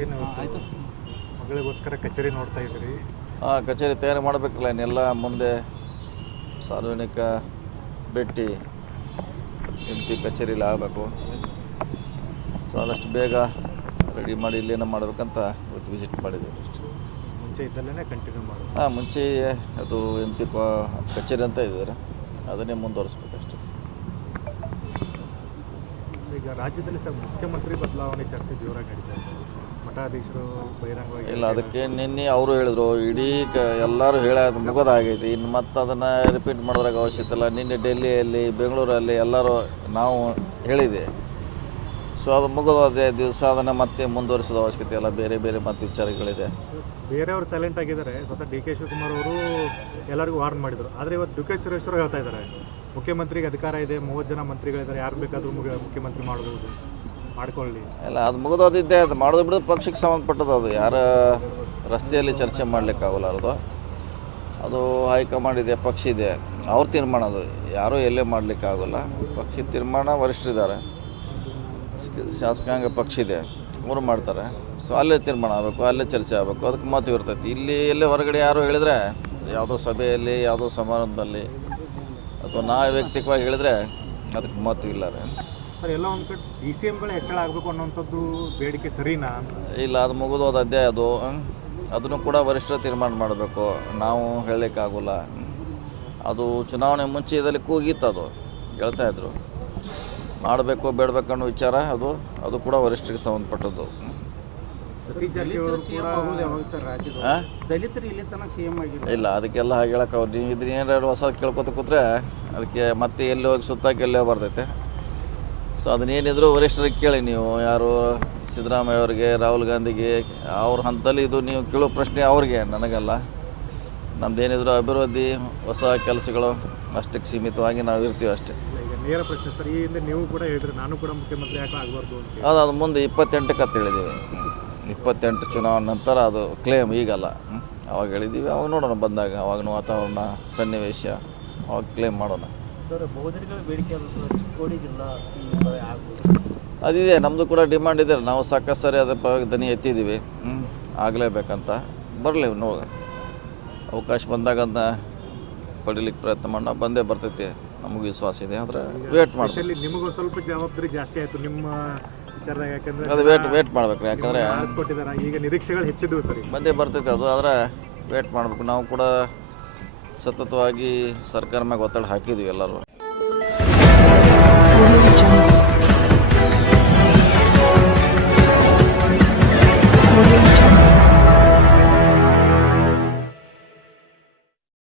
ಏನು ಆಯಿತು ಮಗಳಿಗೋಸ್ಕರ ಕಚೇರಿ ನೋಡ್ತಾ ಇದ್ದೀರಿ? ಕಚೇರಿ ತಯಾರಿ ಮಾಡಬೇಕಲ್ಲ, ಇನ್ನೆಲ್ಲ ಮುಂದೆ ಸಾರ್ವಜನಿಕ ಭೇಟಿ MP ಕಚೇರಿಲಿ ಆಗಬೇಕು. ಸೊ ಆದಷ್ಟು ಬೇಗ ರೆಡಿ ಮಾಡಿ ಇಲ್ಲೇನೋ ಮಾಡಬೇಕಂತ ಇವತ್ತು ವಿಸಿಟ್ ಮಾಡಿದ್ದೀವಿ ಅಷ್ಟೇ. ಮುಂಚೆ ಇದ್ದಲ್ಲೇ ಕಂಟಿನ್ಯೂ ಮಾಡೋದು? ಮುಂಚೆ ಅದು MP ಕಚೇರಿ ಅಂತ ಇದ್ದಾರೆ, ಅದನ್ನೇ ಮುಂದುವರಿಸ್ಬೇಕಷ್ಟೆ. ಈಗ ರಾಜ್ಯದಲ್ಲಿ ಸರ್ ಮುಖ್ಯಮಂತ್ರಿ ಬದಲಾವಣೆ ಚರ್ಚೆ ಜೋರಾಗಿ ನಡೀತಾ ಇದೆ. ಮಠಾಧೀಶರು ಬಹಿರಂಗವಾಗಿ ಇಲ್ಲ, ಅದಕ್ಕೆ ನಿನ್ನೆ ಅವರು ಹೇಳಿದ್ರು ಇಡೀ ಎಲ್ಲರೂ ಹೇಳೋದು ಮುಗೋದಾಗೈತಿ, ಇನ್ನು ಮತ್ತೆ ಅದನ್ನು ರಿಪೀಟ್ ಮಾಡೋದ್ರಾಗ ಅವಶ್ಯಕತೆ ಇಲ್ಲ. ನಿನ್ನೆ ಡೆಲ್ಲಿಯಲ್ಲಿ ಬೆಂಗಳೂರಲ್ಲಿ ಎಲ್ಲರೂ ನಾವು ಹೇಳಿದೆ. ಸೊ ಅದು ಮುಗೋದೇ ದಿವಸ ಅದನ್ನು ಮತ್ತೆ ಮುಂದುವರಿಸೋದು ಅವಶ್ಯಕತೆ ಇಲ್ಲ, ಬೇರೆ ಬೇರೆ ಮತ್ತೆ ವಿಚಾರಗಳಿದೆ. ಬೇರೆಯವರು ಸೈಲೆಂಟ್ ಆಗಿದ್ದಾರೆ. ಸ್ವತಃ DK ಶಿವಕುಮಾರ್ ಅವರು ಎಲ್ಲರಿಗೂ ವಾರ್ನ್ ಮಾಡಿದರು. ಆದರೆ ಇವತ್ತು DK ಸುರೇಶ್ವರು ಹೇಳ್ತಾ ಇದ್ದಾರೆ ಮುಖ್ಯಮಂತ್ರಿಗೆ ಅಧಿಕಾರ ಇದೆ, 30 ಜನ ಮಂತ್ರಿಗಳಿದ್ದಾರೆ, ಯಾರು ಬೇಕಾದರೂ ಮುಖ್ಯಮಂತ್ರಿ ಮಾಡ್ಬೋದು, ಮಾಡ್ಕೊಳ್ಳಿ. ಇಲ್ಲ, ಅದು ಮುಗಿದೋದಿದ್ದೆ, ಅದು ಮಾಡೋದು ಬಿಡೋದು ಪಕ್ಷಕ್ಕೆ ಸಂಬಂಧಪಟ್ಟದ್ದು. ಅದು ಯಾರ ರಸ್ತೆಯಲ್ಲಿ ಚರ್ಚೆ ಮಾಡಲಿಕ್ಕಾಗಲಾರದು. ಅದು ಹೈಕಮಾಂಡ್ ಇದೆ, ಪಕ್ಷ ಇದೆ, ಅವ್ರ ತೀರ್ಮಾನ. ಅದು ಯಾರೂ ಎಲ್ಲೇ ಮಾಡಲಿಕ್ಕಾಗಲ್ಲ. ಪಕ್ಷದ ತೀರ್ಮಾನ ವರಿಷ್ಠರಿದ್ದಾರೆ, ಶಾಸಕಾಂಗ ಪಕ್ಷ ಇದೆ, ಅವರು ಮಾಡ್ತಾರೆ. ಸೊ ಅಲ್ಲೇ ತೀರ್ಮಾನ ಆಗಬೇಕು, ಅಲ್ಲೇ ಚರ್ಚೆ ಆಗಬೇಕು, ಅದಕ್ಕೆ ಮಹತ್ವ ಇರ್ತೈತಿ. ಇಲ್ಲಿ ಎಲ್ಲೇ ಹೊರಗಡೆ ಯಾರು ಹೇಳಿದರೆ, ಯಾವುದೋ ಸಭೆಯಲ್ಲಿ ಯಾವುದೋ ಸಮಾರಂಭದಲ್ಲಿ ಅಥವಾ ನಾವು ವೈಯಕ್ತಿಕವಾಗಿ ಹೇಳಿದ್ರೆ ಅದಕ್ಕೆ ಮಹತ್ವ ಇಲ್ಲ ರೀ. ಸರ್, ಎಲ್ಲ ಒಂದು ಕಡೆ DCMಗಳು ಹೆಚ್ಚಳ ಆಗಬೇಕು ಅನ್ನೋಂಥದ್ದು ಬೇಡಿಕೆ ಸರಿನಾ? ಇಲ್ಲ, ಅದು ಮುಗಿದೋದು ಅಧ್ಯಾಯ. ಅದನ್ನು ಕೂಡ ವರಿಷ್ಠರು ತೀರ್ಮಾನ ಮಾಡಬೇಕು, ನಾವು ಹೇಳಲಿಕ್ಕಾಗೋಲ್ಲ. ಅದು ಚುನಾವಣೆ ಮುಂಚೆ ಇದರಲ್ಲಿ ಕೂಗಿತ್ತು, ಅದು ಹೇಳ್ತಾಯಿದ್ರು ಮಾಡಬೇಕು ಬೇಡಬೇಕು ಅನ್ನೋ ವಿಚಾರ. ಅದು ಕೂಡ ವರಿಷ್ಠರಿಗೆ ಸಂಬಂಧಪಟ್ಟದ್ದು. ಇಲ್ಲ, ಅದಕ್ಕೆಲ್ಲ ಹಾಗೆ ಹೇಳಕ್ಕೆ ಅವ್ರು ನೀವು ಇದನ್ನ ಏನಾರು ಹೊಸ ಕೇಳ್ಕೊತ ಕೂತ್ರೆ ಅದಕ್ಕೆ ಮತ್ತೆ ಎಲ್ಲಿ ಹೋಗಿ ಸುತ್ತಾಕಿ ಎಲ್ಲೇ ಬರ್ತೈತೆ. ಸೊ ಅದನ್ನೇನಿದ್ರು ವರಿಷ್ಠರಿಗೆ ಕೇಳಿ ನೀವು. ಯಾರು ಸಿದ್ದರಾಮಯ್ಯ ಅವರಿಗೆ, ರಾಹುಲ್ ಗಾಂಧಿಗೆ, ಅವ್ರ ಹಂತದಲ್ಲಿ ಇದು ನೀವು ಕೇಳೋ ಪ್ರಶ್ನೆ ಅವ್ರಿಗೆ, ನನಗಲ್ಲ. ನಮ್ದೇನಿದ್ರು ಅಭಿವೃದ್ಧಿ ಹೊಸ ಕೆಲಸಗಳು ಅಷ್ಟಕ್ಕೆ ಸೀಮಿತವಾಗಿ ನಾವು ಇರ್ತೀವಿ ಅಷ್ಟೇ. ನೇರ ಪ್ರಶ್ನೆ ಸರ್, ಈ ಹಿಂದೆ ನೀವು ಕೂಡ ಹೇಳಿದ್ರಿ ನಾನು ಕೂಡ ಮುಖ್ಯಮಂತ್ರಿ ಯಾಕೆ ಆಗಬಾರ್ದು ಅಂತ. ಅದು ಮುಂದೆ 28ಕ್ಕೆ ಅಂತ ಹೇಳಿದ್ದೀವಿ. 28 ಚುನಾವಣೆ ನಂತರ ಅದು ಕ್ಲೇಮ್, ಈಗಲ್ಲ. ಅವಾಗ ಹೇಳಿದ್ದೀವಿ, ಅವಾಗ ನೋಡೋಣ ಬಂದಾಗ, ಅವಾಗಿನ ವಾತಾವರಣ ಸನ್ನಿವೇಶ ಅವಾಗ ಕ್ಲೇಮ್ ಮಾಡೋಣ. ಸರ್, ಬಹುಜನಗಳ ಬೇಡಿಕೆ ಚಿಕ್ಕೋಡಿ ಜಿಲ್ಲಾ ಅದಿದೆ, ನಮ್ಮದು ಕೂಡ ಡಿಮಾಂಡ್ ಇದೆ. ನಾವು ಸಾಕಷ್ಟು ಸರಿ ಅದ್ರ ಪರವಾಗಿ ದನಿ ಎತ್ತಿದ್ದೀವಿ. ಆಗಲೇಬೇಕಂತ ಬರಲಿ, ಅವಕಾಶ ಬಂದಾಗ ಅದನ್ನ ಪಡೀಲಿಕ್ಕೆ ಪ್ರಯತ್ನ ಮಾಡೋಣ. ಬಂದೇ ಬರ್ತೈತಿ, ನಮಗೂ ವಿಶ್ವಾಸ ಇದೆ. ಆದರೆ ವೇಟ್ ಮಾಡ್ತೀವಿ. ನಿಮಗೊಂದು ಸ್ವಲ್ಪ ಜವಾಬ್ದಾರಿ ಜಾಸ್ತಿ ಆಯಿತು ನಿಮ್ಮ ವಿಚಾರದಾಗ, ಯಾಕಂದರೆ ಅದು ವೇಟ್ ಮಾಡ್ಬೇಕು. ಯಾಕಂದರೆ ಈಗ ನಿರೀಕ್ಷೆಗಳು ಹೆಚ್ಚಿದ್ವು ಸರಿ, ಬಂದೇ ಬರ್ತೈತೆ ಅದು. ಆದರೆ ವೇಟ್ ಮಾಡಬೇಕು. ನಾವು ಕೂಡ ಸತತವಾಗಿ ಸರ್ಕಾರ ಮ್ಯಾಗ ಒತ್ತಡ ಹಾಕಿದ್ದೀವಿ ಎಲ್ಲರೂ. Audio Jungle.